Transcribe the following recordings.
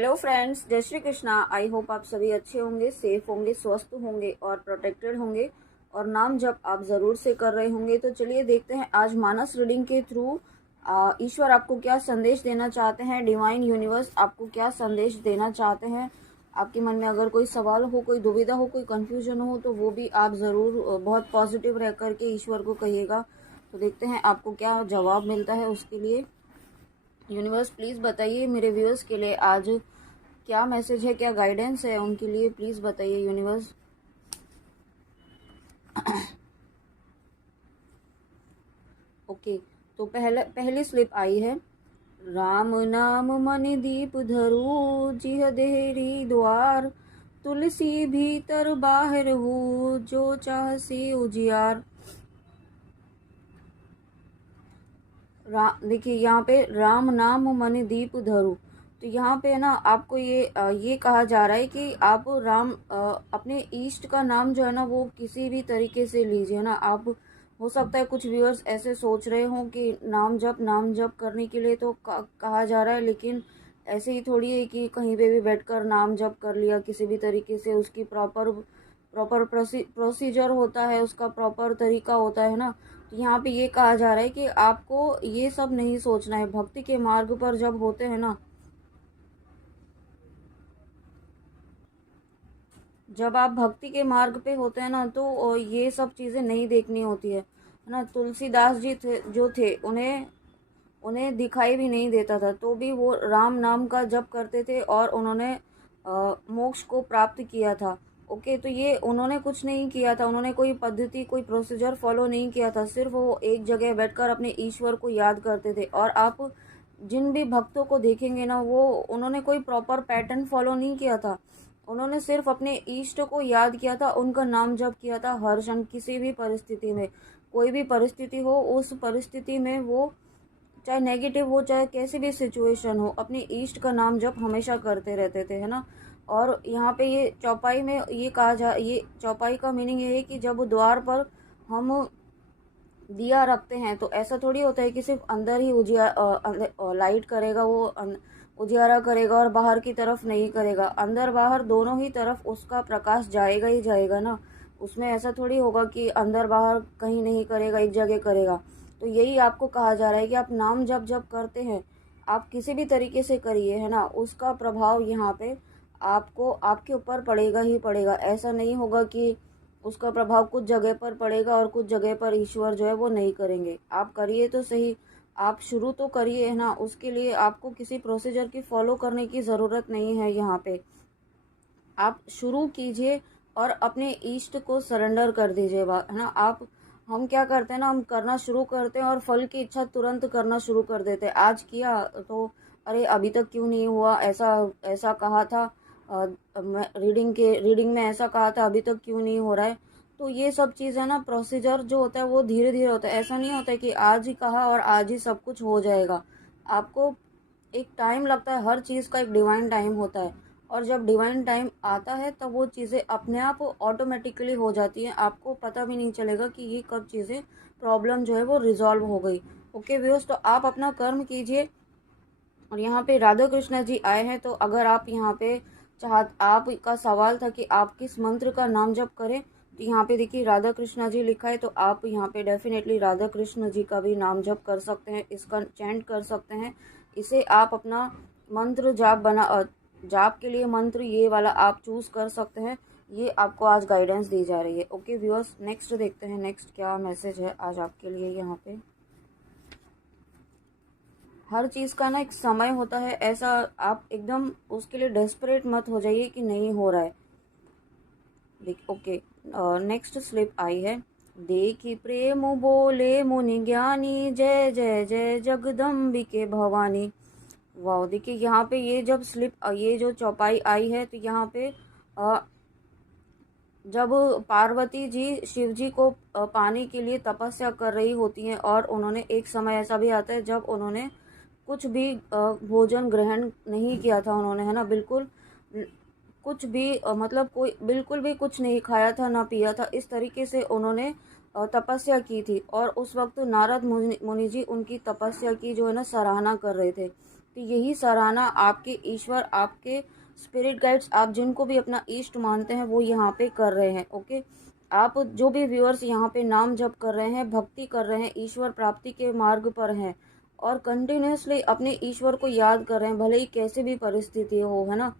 Hello friends, जय Shri Krishna. I hope आप सभी अच्छे होंगे, सेफ होंगे, स्वस्थ होंगे और प्रोटेक्टेड होंगे और नाम जप आप ज़रूर से कर रहे होंगे। तो चलिए देखते हैं आज मानस रीडिंग के थ्रू ईश्वर आपको क्या संदेश देना चाहते हैं। डिवाइन यूनिवर्स आपको क्या संदेश देना चाहते हैं। आपके मन में अगर कोई सवाल हो, कोई दुविधा हो, कोई कन्फ्यूजन हो तो वो भी आप ज़रूर बहुत पॉजिटिव रह करके ईश्वर को कहिएगा। तो देखते हैं आपको क्या जवाब मिलता है। उसके लिए यूनिवर्स प्लीज़ बताइए मेरे व्यूअर्स के लिए आज क्या मैसेज है, क्या गाइडेंस है उनके लिए, प्लीज़ बताइए यूनिवर्स। ओके, तो पहली स्लिप आई है। राम नाम मन दीप धरू, जिह देहरी द्वार, तुलसी भीतर बाहर हो, जो चाह से उजियार। देखिए यहाँ पे राम नाम मन दीप धरू, तो यहाँ पे ना आपको ये कहा जा रहा है कि आप अपने ईष्ट का नाम जो है ना वो किसी भी तरीके से लीजिए ना। आप हो सकता है कुछ व्यूअर्स ऐसे सोच रहे हों कि नाम जप करने के लिए तो कहा जा रहा है, लेकिन ऐसे ही थोड़ी है कि कहीं पे भी बैठकर नाम जप कर लिया किसी भी तरीके से। उसकी प्रॉपर प्रॉपर प्रोसीजर होता है, उसका प्रॉपर तरीका होता है ना। तो यहाँ पे ये कहा जा रहा है कि आपको ये सब नहीं सोचना है। भक्ति के मार्ग पर जब होते हैं ना, जब आप भक्ति के मार्ग पे होते हैं ना तो ये सब चीज़ें नहीं देखनी होती है ना। तुलसीदास जी थे जो थे, उन्हें उन्हें दिखाई भी नहीं देता था तो भी वो राम नाम का जप करते थे और उन्होंने मोक्ष को प्राप्त किया था। ओके, तो ये उन्होंने कुछ नहीं किया था, उन्होंने कोई पद्धति कोई प्रोसीजर फॉलो नहीं किया था। सिर्फ वो एक जगह बैठकर अपने ईश्वर को याद करते थे। और आप जिन भी भक्तों को देखेंगे ना, वो उन्होंने कोई प्रॉपर पैटर्न फॉलो नहीं किया था। उन्होंने सिर्फ अपने इष्ट को याद किया था, उनका नाम जप किया था हर क्षण, किसी भी परिस्थिति में। कोई भी परिस्थिति हो, उस परिस्थिति में वो चाहे नेगेटिव हो चाहे कैसी भी सिचुएशन हो, अपने ईष्ट का नाम जप हमेशा करते रहते थे, है ना। और यहाँ पे ये चौपाई में ये चौपाई का मीनिंग ये है कि जब द्वार पर हम दिया रखते हैं तो ऐसा थोड़ी होता है कि सिर्फ अंदर ही लाइट करेगा, वो उजियारा करेगा और बाहर की तरफ नहीं करेगा। अंदर बाहर दोनों ही तरफ उसका प्रकाश जाएगा ही जाएगा ना। उसमें ऐसा थोड़ी होगा कि अंदर बाहर कहीं नहीं करेगा, एक जगह करेगा। तो यही आपको कहा जा रहा है कि आप नाम जब करते हैं, आप किसी भी तरीके से करिए, है ना, उसका प्रभाव यहाँ पे आपको आपके ऊपर पड़ेगा ही पड़ेगा। ऐसा नहीं होगा कि उसका प्रभाव कुछ जगह पर पड़ेगा और कुछ जगह पर ईश्वर जो है वो नहीं करेंगे। आप करिए तो सही, आप शुरू तो करिए, है ना। उसके लिए आपको किसी प्रोसीजर की फॉलो करने की ज़रूरत नहीं है। यहाँ पे आप शुरू कीजिए और अपने ईष्ट को सरेंडर कर दीजिए, है ना। आप हम क्या करते हैं ना, हम करना शुरू करते हैं और फल की इच्छा तुरंत करना शुरू कर देते हैं। आज किया तो अरे अभी तक क्यों नहीं हुआ, ऐसा ऐसा कहा था रीडिंग में ऐसा कहा था, अभी तक क्यों नहीं हो रहा है। तो ये सब चीज़ है ना, प्रोसीजर जो होता है वो धीरे धीरे होता है। ऐसा नहीं होता है कि आज ही कहा और आज ही सब कुछ हो जाएगा। आपको एक टाइम लगता है, हर चीज़ का एक डिवाइन टाइम होता है। और जब डिवाइन टाइम आता है तब वो चीज़ें अपने आप ऑटोमेटिकली हो जाती हैं। आपको पता भी नहीं चलेगा कि ये कब चीज़ें प्रॉब्लम जो है वो रिजॉल्व हो गई। ओके व्यूअर्स, तो आप अपना कर्म कीजिए। और यहाँ पे राधा कृष्ण जी आए हैं, तो अगर आप यहाँ पे आपका सवाल था कि आप किस मंत्र का नाम जप करें, तो यहाँ पे देखिए राधा कृष्ण जी लिखा है, तो आप यहाँ पे डेफिनेटली राधा कृष्ण जी का भी नाम जप कर सकते हैं, इसका चैंट कर सकते हैं। इसे आप अपना मंत्र जाप के लिए मंत्र ये वाला आप चूज कर सकते हैं। ये आपको आज गाइडेंस दी जा रही है। ओके व्यूअर्स, नेक्स्ट देखते हैं नेक्स्ट क्या मैसेज है आज आपके लिए। यहाँ पे हर चीज़ का ना एक समय होता है, ऐसा आप एकदम उसके लिए डेस्परेट मत हो जाइए कि नहीं हो रहा है। ओके, नेक्स्ट स्लिप आई है। देखी प्रेम बोले मुनि ज्ञानी, जय जय जय जगदम्बिके भवानी। वाह, देखिए यहाँ पे ये जब ये जो चौपाई आई है, तो यहाँ पे जब पार्वती जी शिव जी को पाने के लिए तपस्या कर रही होती हैं और उन्होंने एक समय ऐसा भी आता है जब उन्होंने कुछ भी भोजन ग्रहण नहीं किया था उन्होंने, है ना। बिल्कुल कुछ भी मतलब कोई बिल्कुल भी कुछ नहीं खाया था ना पिया था, इस तरीके से उन्होंने तपस्या की थी। और उस वक्त नारद मुनि जी उनकी तपस्या की जो है ना सराहना कर रहे थे। तो तो यही सराहना आपके ईश्वर, आपके स्पिरिट गाइड्स, आप जिनको भी अपना इष्ट मानते हैं वो यहाँ पे कर रहे हैं। ओके, आप जो भी व्यूअर्स यहाँ पे नाम जप कर रहे हैं, भक्ति कर रहे हैं, ईश्वर प्राप्ति के मार्ग पर हैं और कंटिन्यूसली अपने ईश्वर को याद कर रहे हैं, भले ही कैसी भी परिस्थिति हो, है ना,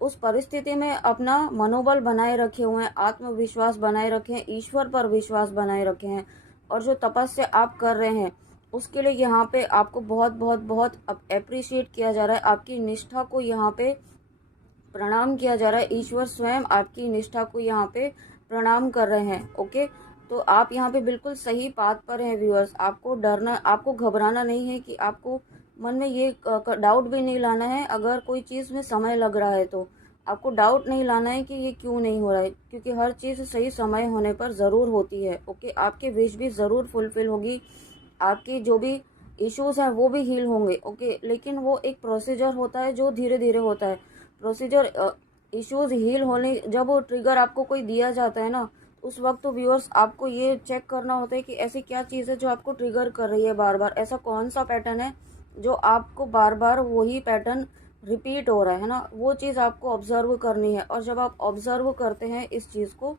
उस परिस्थिति में अपना मनोबल बनाए रखे हुए हैं, आत्मविश्वास बनाए रखे हैं, ईश्वर पर विश्वास बनाए रखे हैं, और जो तपस्या आप कर रहे हैं उसके लिए यहाँ पे आपको बहुत बहुत बहुत अप्रिशिएट किया जा रहा है। आपकी निष्ठा को यहाँ पे प्रणाम किया जा रहा है। ईश्वर स्वयं आपकी निष्ठा को यहाँ पे प्रणाम कर रहे हैं। ओके, तो आप यहाँ पे बिल्कुल सही बात पर हैं व्यूअर्स। आपको डरना, आपको घबराना नहीं है, कि आपको मन में ये डाउट भी नहीं लाना है अगर कोई चीज़ में समय लग रहा है तो आपको डाउट नहीं लाना है कि ये क्यों नहीं हो रहा है, क्योंकि हर चीज़ सही समय होने पर ज़रूर होती है। ओके, आपके विश भी ज़रूर फुलफिल होगी, आपकी जो भी इश्यूज हैं वो भी हील होंगे। ओके, लेकिन वो एक प्रोसीजर होता है जो धीरे धीरे होता है। प्रोसीजर इश्यूज हील होने, जब वो ट्रिगर आपको कोई दिया जाता है ना, उस वक्त तो व्यूअर्स आपको ये चेक करना होता है कि ऐसी क्या चीज़ है जो आपको ट्रिगर कर रही है बार बार, ऐसा कौन सा पैटर्न है जो आपको बार बार वही पैटर्न रिपीट हो रहा है ना, वो चीज़ आपको ऑब्जर्व करनी है। और जब आप ऑब्जर्व करते हैं इस चीज़ को,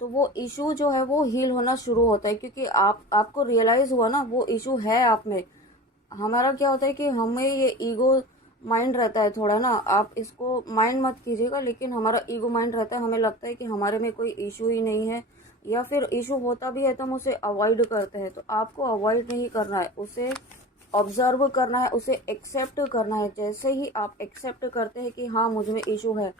तो वो इशू जो है वो हील होना शुरू होता है, क्योंकि आपको रियलाइज़ हुआ ना वो इशू है आप में। हमारा क्या होता है कि हमें ये ईगो माइंड रहता है थोड़ा ना, आप इसको माइंड मत कीजिएगा, लेकिन हमारा ईगो माइंड रहता है, हमें लगता है कि हमारे में कोई इशू ही नहीं है, या फिर इशू होता भी है तो हम उसे अवॉइड करते हैं। तो आपको अवॉइड नहीं करना है, उसे ऑब्जर्व करना है, उसे एक्सेप्ट करना है। जैसे ही आप एक्सेप्ट करते हैं कि हाँ मुझ में इशू है,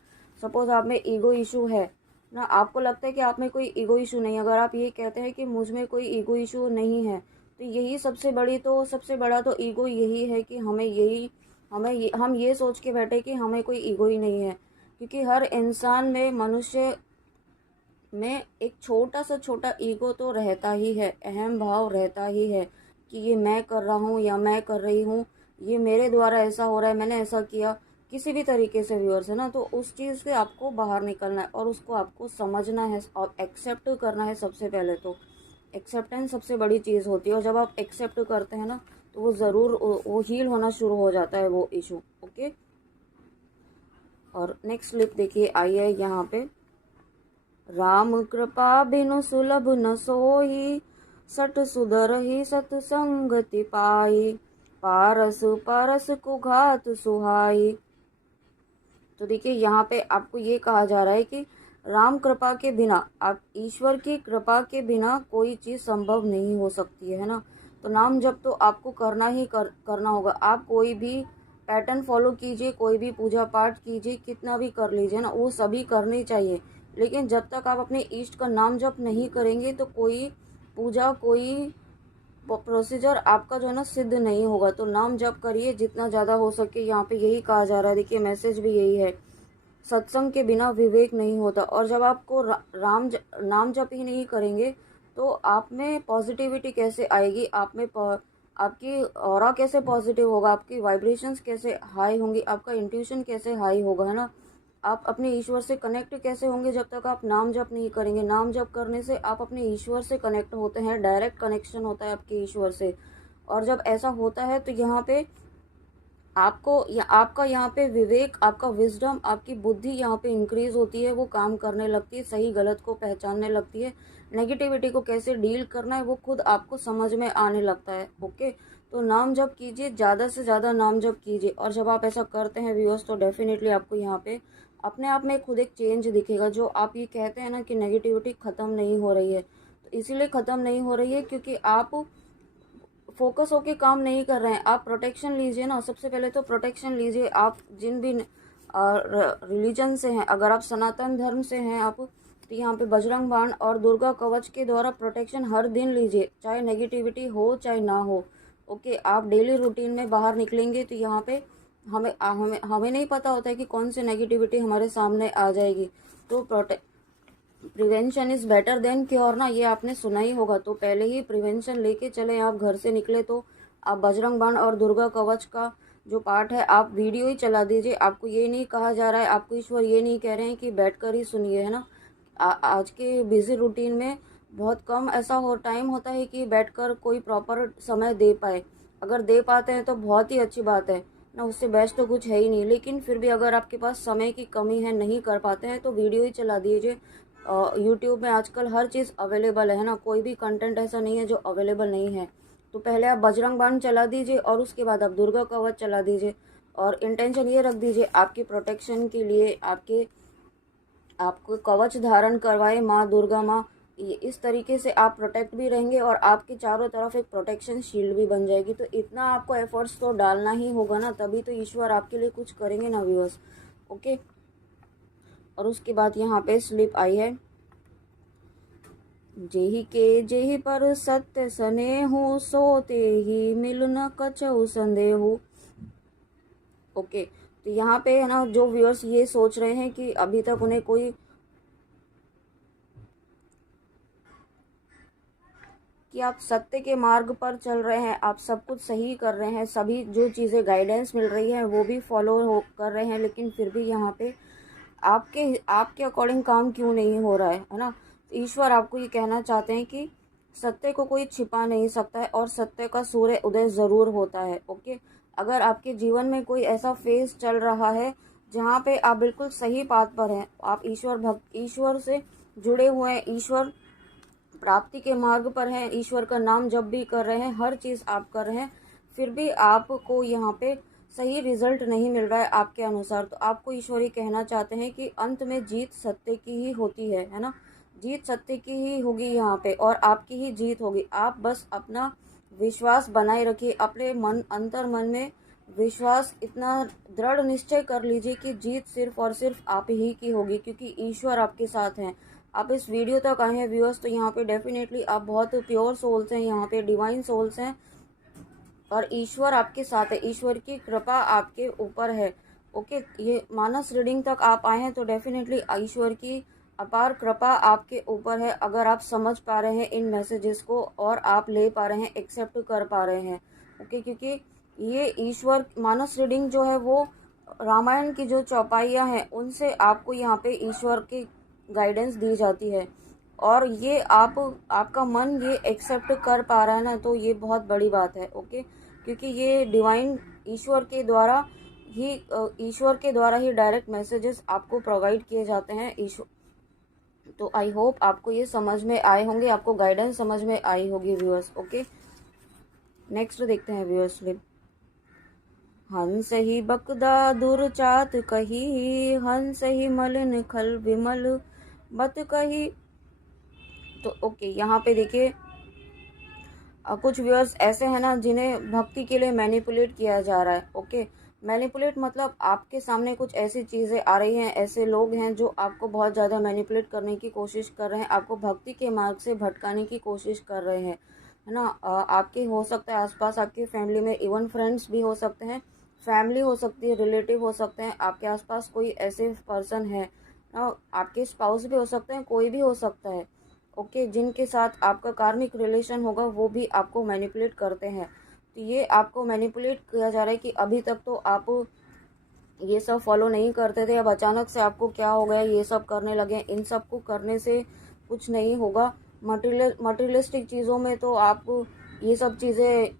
सपोज आप में ईगो इशू है ना, आपको लगता है कि आप में कोई ईगो इशू नहीं है, अगर आप ये कहते हैं कि मुझ में कोई ईगो इशू नहीं है, तो यही सबसे बड़ा तो ईगो यही है कि हम ये सोच के बैठे कि हमें कोई ईगो ही नहीं है। क्योंकि हर इंसान में, मनुष्य में एक छोटा सा छोटा ईगो तो रहता ही है, अहम भाव रहता ही है कि ये मैं कर रहा हूँ या मैं कर रही हूँ, ये मेरे द्वारा ऐसा हो रहा है, मैंने ऐसा किया, किसी भी तरीके से व्यूअर्स, है ना। तो उस चीज़ से आपको बाहर निकलना है और उसको आपको समझना है और एक्सेप्ट करना है। सबसे पहले तो एक्सेप्टेंस सबसे बड़ी चीज़ होती है, और जब आप एक्सेप्ट करते हैं ना, तो वो ज़रूर वो हील होना शुरू हो जाता है वो इशू। ओके, और नेक्स्ट स्लिप देखिए आई है यहाँ पे, राम कृपा बिनु सुलभ न सोही, सट सुधर ही सत्संगति पाई, पारस परस कुघात सुहाई। तो देखिए यहाँ पे आपको ये कहा जा रहा है कि राम कृपा के बिना, आप ईश्वर की कृपा के बिना कोई चीज़ संभव नहीं हो सकती है ना। तो नाम जब तो आपको करना होगा। आप कोई भी पैटर्न फॉलो कीजिए, कोई भी पूजा पाठ कीजिए, कितना भी कर लीजिए ना, वो सभी करने चाहिए, लेकिन जब तक आप अपने इष्ट का नाम जप नहीं करेंगे तो कोई पूजा, कोई प्रोसीजर आपका जो है ना सिद्ध नहीं होगा। तो नाम जप करिए जितना ज़्यादा हो सके, यहाँ पे यही कहा जा रहा है। देखिए मैसेज भी यही है, सत्संग के बिना विवेक नहीं होता। और जब आपको नाम जप ही नहीं करेंगे तो आप में पॉजिटिविटी कैसे आएगी, आप में आपकी ऑरा कैसे पॉजिटिव होगा, आपकी वाइब्रेशंस कैसे हाई होंगी, आपका इंट्यूशन कैसे हाई होगा, है ना। आप अपने ईश्वर से कनेक्ट कैसे होंगे जब तक आप नाम जप नहीं करेंगे। नाम जप करने से आप अपने ईश्वर से कनेक्ट होते हैं, डायरेक्ट कनेक्शन होता है आपके ईश्वर से। और जब ऐसा होता है तो यहाँ पे आपका यहाँ पे विवेक, आपका विजडम, आपकी बुद्धि यहाँ पे इंक्रीज होती है, वो काम करने लगती है, सही गलत को पहचानने लगती है, नेगेटिविटी को कैसे डील करना है वो खुद आपको समझ में आने लगता है। ओके, तो नाम जप कीजिए, ज़्यादा से ज़्यादा नाम जप कीजिए। और जब आप ऐसा करते हैं व्यूअर्स, तो डेफिनेटली आपको यहाँ पे अपने आप में खुद एक चेंज दिखेगा। जो आप ये कहते हैं ना कि नेगेटिविटी ख़त्म नहीं हो रही है, तो इसीलिए ख़त्म नहीं हो रही है क्योंकि आप फोकस होके काम नहीं कर रहे हैं। आप प्रोटेक्शन लीजिए ना, सबसे पहले तो प्रोटेक्शन लीजिए। आप जिन भी रिलीजन से हैं, अगर आप सनातन धर्म से हैं आप, तो यहाँ पे बजरंग बाण और दुर्गा कवच के द्वारा प्रोटेक्शन हर दिन लीजिए, चाहे नेगेटिविटी हो चाहे ना हो। ओके, आप डेली रूटीन में बाहर निकलेंगे तो यहाँ पे हमें हमें हमें नहीं पता होता है कि कौन सी नेगेटिविटी हमारे सामने आ जाएगी। तो prevention is better than cure ना, ये आपने सुना ही होगा। तो पहले ही प्रिवेंशन लेके चले, आप घर से निकले तो आप बजरंग बाण और दुर्गा कवच का जो पार्ट है आप वीडियो ही चला दीजिए। आपको ये नहीं कहा जा रहा है, आपको ईश्वर ये नहीं कह रहे हैं कि बैठकर ही सुनिए, है ना। आज के बिजी रूटीन में बहुत कम ऐसा टाइम होता है कि बैठकर कोई प्रॉपर समय दे पाए। अगर दे पाते हैं तो बहुत ही अच्छी बात है ना, उससे बेस्ट तो कुछ है ही नहीं। लेकिन फिर भी अगर आपके पास समय की कमी है, नहीं कर पाते हैं, तो वीडियो ही चला दीजिए। यूट्यूब में आजकल हर चीज़ अवेलेबल है ना, कोई भी कंटेंट ऐसा नहीं है जो अवेलेबल नहीं है। तो पहले आप बजरंग बाण चला दीजिए और उसके बाद आप दुर्गा कवच चला दीजिए, और इंटेंशन ये रख दीजिए आपकी प्रोटेक्शन के लिए, आपको कवच धारण करवाए माँ दुर्गा माँ। ये इस तरीके से आप प्रोटेक्ट भी रहेंगे और आपके चारों तरफ एक प्रोटेक्शन शील्ड भी बन जाएगी। तो इतना आपको एफर्ट्स तो डालना ही होगा ना, तभी तो ईश्वर आपके लिए कुछ करेंगे ना व्यूअर्स। ओके, और उसके बाद यहाँ पे स्लिप आई है, जेहि के जेहि पर सत्य सनेहु, सोते ही मिलन कछउ संदेहु। ओके, तो यहाँ पे है ना, जो व्यूअर्स ये सोच रहे हैं कि अभी तक उन्हें कोई कि आप सत्य के मार्ग पर चल रहे हैं, आप सब कुछ सही कर रहे हैं, सभी जो चीज़ें गाइडेंस मिल रही है वो भी फॉलो कर रहे हैं, लेकिन फिर भी यहाँ पे आपके आपके अकॉर्डिंग काम क्यों नहीं हो रहा है ना। ईश्वर आपको ये कहना चाहते हैं कि सत्य को कोई छिपा नहीं सकता है और सत्य का सूर्य उदय ज़रूर होता है। ओके, अगर आपके जीवन में कोई ऐसा फेज चल रहा है जहाँ पे आप बिल्कुल सही पाथ पर हैं, आप ईश्वर से जुड़े हुए हैं, ईश्वर प्राप्ति के मार्ग पर हैं, ईश्वर का नाम जब भी कर रहे हैं, हर चीज़ आप कर रहे हैं, फिर भी आपको यहाँ पे सही रिजल्ट नहीं मिल रहा है आपके अनुसार, तो आपको ईश्वर ही कहना चाहते हैं कि अंत में जीत सत्य की ही होती है ना। जीत सत्य की ही होगी यहाँ पे, और आपकी ही जीत होगी। आप बस अपना विश्वास बनाए रखिए, अपने अंतर मन में विश्वास इतना दृढ़ निश्चय कर लीजिए कि जीत सिर्फ और सिर्फ आप ही की होगी, क्योंकि ईश्वर आपके साथ हैं। आप इस वीडियो तक आए हैं व्यूअर्स, तो यहाँ पे डेफिनेटली आप बहुत प्योर सोल्स हैं, यहाँ पे डिवाइन सोल्स हैं, और ईश्वर आपके साथ है, ईश्वर की कृपा आपके ऊपर है। ओके, ये मानस रीडिंग तक आप आए हैं तो डेफिनेटली ईश्वर की अपार कृपा आपके ऊपर है, अगर आप समझ पा रहे हैं इन मैसेजेस को और आप ले पा रहे हैं, एक्सेप्ट कर पा रहे हैं। ओके, क्योंकि ये ईश्वर मानस रीडिंग जो है वो रामायण की जो चौपाइयाँ हैं उनसे आपको यहाँ पे ईश्वर की गाइडेंस दी जाती है, और ये आपका मन ये एक्सेप्ट कर पा रहा है ना, तो ये बहुत बड़ी बात है। ओके, क्योंकि ये डिवाइन ईश्वर के द्वारा ही डायरेक्ट मैसेजेस आपको प्रोवाइड किए जाते हैं ईश्वर। तो आई होप आपको ये समझ में आए होंगे, आपको गाइडेंस समझ में आई होगी व्यूअर्स। ओके, नेक्स्ट देखते हैं व्यूअर्स। हंस ही बकदा दुर्चात कही, हंस ही मलिन खल विमल बत कही। तो ओके, यहाँ पे देखिए कुछ व्यूअर्स ऐसे हैं ना जिन्हें भक्ति के लिए मैनिपुलेट किया जा रहा है। ओके, मैनिपुलेट मतलब आपके सामने कुछ ऐसी चीज़ें आ रही हैं, ऐसे लोग हैं जो आपको बहुत ज़्यादा मैनिपुलेट करने की कोशिश कर रहे हैं, आपको भक्ति के मार्ग से भटकाने की कोशिश कर रहे हैं, है ना। आपके हो सकता है आसपास आपकी फैमिली में, इवन फ्रेंड्स भी हो सकते हैं, फैमिली हो सकती है, रिलेटिव हो सकते हैं, आपके आसपास कोई ऐसे पर्सन है ना, आपके स्पाउस भी हो सकते हैं, कोई भी हो सकता है। ओके, जिनके साथ आपका कार्मिक रिलेशन होगा वो भी आपको मैनिपुलेट करते हैं। तो ये आपको मैनिपुलेट किया जा रहा है कि अभी तक तो आप ये सब फॉलो नहीं करते थे, अब अचानक से आपको क्या हो गया, ये सब करने लगे। इन सब को करने से कुछ नहीं होगा। मटेरियलिस्टिक चीज़ों में तो आप ये सब चीज़ें,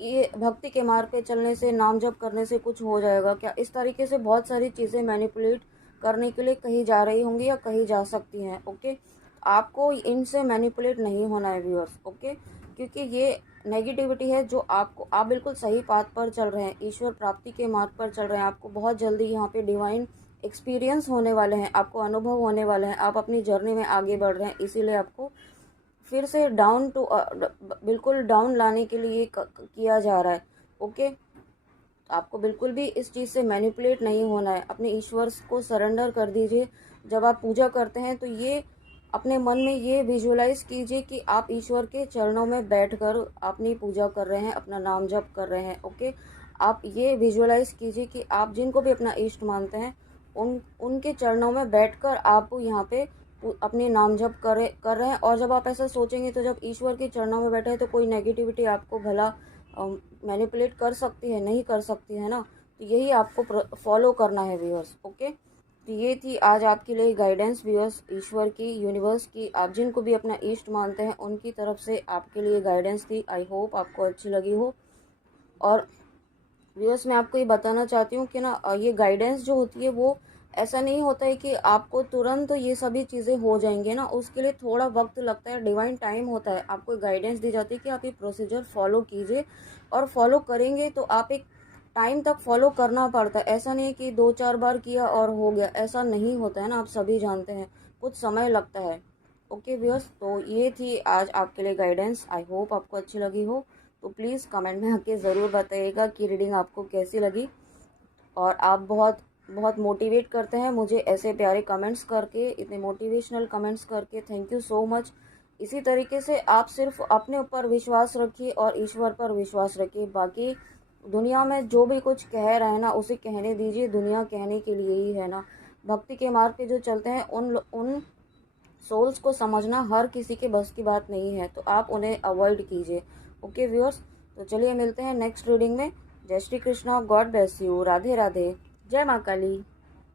ये भक्ति के मार्ग पे चलने से, नाम जप करने से कुछ हो जाएगा क्या, इस तरीके से बहुत सारी चीज़ें मैनिपुलेट करने के लिए कही जा रही होंगी या कही जा सकती हैं। ओके, आपको इनसे मैनिपुलेट नहीं होना है व्यूअर्स। ओके, क्योंकि ये नेगेटिविटी है जो आप बिल्कुल सही पाथ पर चल रहे हैं, ईश्वर प्राप्ति के मार्ग पर चल रहे हैं, आपको बहुत जल्दी यहाँ पे डिवाइन एक्सपीरियंस होने वाले हैं, आपको अनुभव होने वाले हैं, आप अपनी जर्नी में आगे बढ़ रहे हैं, इसीलिए आपको फिर से बिल्कुल डाउन लाने के लिए किया जा रहा है। ओके, आपको बिल्कुल भी इस चीज़ से मैनिपुलेट नहीं होना है, अपने ईश्वर को सरेंडर कर दीजिए। जब आप पूजा करते हैं तो ये अपने मन में ये विजुअलाइज कीजिए कि आप ईश्वर के चरणों में बैठकर अपनी पूजा कर रहे हैं, अपना नाम जप कर रहे हैं। ओके, आप ये विजुअलाइज कीजिए कि आप जिनको भी अपना इष्ट मानते हैं उनके चरणों में बैठकर आप यहाँ पे अपने नाम जप कर रहे हैं। और जब आप ऐसा सोचेंगे तो जब ईश्वर के चरणों में बैठे हैं तो कोई नेगेटिविटी आपको भला मैनिपुलेट कर सकती है, नहीं कर सकती है ना। तो यही आपको फॉलो करना है व्यूअर्स। ओके, तो ये थी आज आपके लिए गाइडेंस व्यूअर्स, ईश्वर की, यूनिवर्स की, आप जिनको भी अपना इष्ट मानते हैं उनकी तरफ से आपके लिए गाइडेंस थी। आई होप आपको अच्छी लगी हो। और व्यूअर्स मैं आपको ये बताना चाहती हूँ कि ना ये गाइडेंस जो होती है वो ऐसा नहीं होता है कि आपको तुरंत ये सभी चीज़ें हो जाएंगे ना, उसके लिए थोड़ा वक्त लगता है, डिवाइन टाइम होता है। आपको गाइडेंस दी जाती है कि आप ये प्रोसीजर फॉलो कीजिए, और फॉलो करेंगे तो आप एक टाइम तक फॉलो करना पड़ता है। ऐसा नहीं है कि 2-4 बार किया और हो गया, ऐसा नहीं होता है ना, आप सभी जानते हैं, कुछ समय लगता है। ओके व्यूअर्स, तो ये थी आज आपके लिए गाइडेंस। आई होप आपको अच्छी लगी हो। तो प्लीज़ कमेंट में आके ज़रूर बताइएगा कि रीडिंग आपको कैसी लगी। और आप बहुत बहुत मोटिवेट करते हैं मुझे ऐसे प्यारे कमेंट्स करके, इतने मोटिवेशनल कमेंट्स करके। Thank you so much. इसी तरीके से आप सिर्फ अपने ऊपर विश्वास रखिए और ईश्वर पर विश्वास रखिए। बाकी दुनिया में जो भी कुछ कह रहे हैं ना, उसे कहने दीजिए, दुनिया कहने के लिए ही है ना। भक्ति के मार्ग पे जो चलते हैं उन सोल्स को समझना हर किसी के बस की बात नहीं है, तो आप उन्हें अवॉइड कीजिए। ओके व्यूअर्स, तो चलिए मिलते हैं नेक्स्ट रीडिंग में। जय Shri Krishna, God bless you, Radhe Radhe, जय माँ काली।